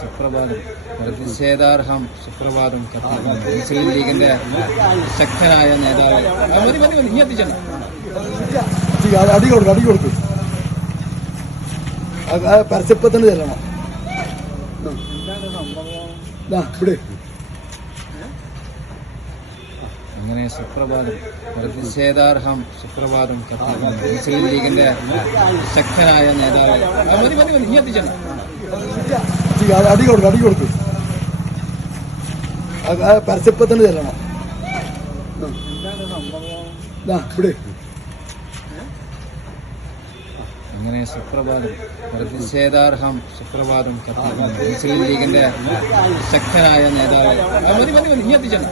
സുപ്രഭാതം പ്രതിഷേധാർഹം സുപ്രഭാതം മുസ്ലിം ലീഗിന്റെ ശക്തനായ നേതാവ് ഇനി എത്തിച്ചാണ് അടി കൊടുക്കും പരസ്യപ്പത്തിന് ചെല്ലണം ഇവിടെ അങ്ങനെ സുപ്രഭാതം പ്രതിഷേധാർഹം സുപ്രഭാതം മുസ്ലിം ലീഗിന്റെ ശക്തനായ നേതാവ് ഇനി എത്തിച്ചാണ് അടി കൊടുക്കും പരസ്യപ്പത്തിന് ചെല്ലണം ഇവിടെ അങ്ങനെ സുപ്രഭാതം പ്രതിഷേധാർഹം സുപ്രഭാതം മുസ്ലിം ലീഗിന്റെ ശക്തനായ നേതാവ് ഇനി എത്തിച്ചാണ്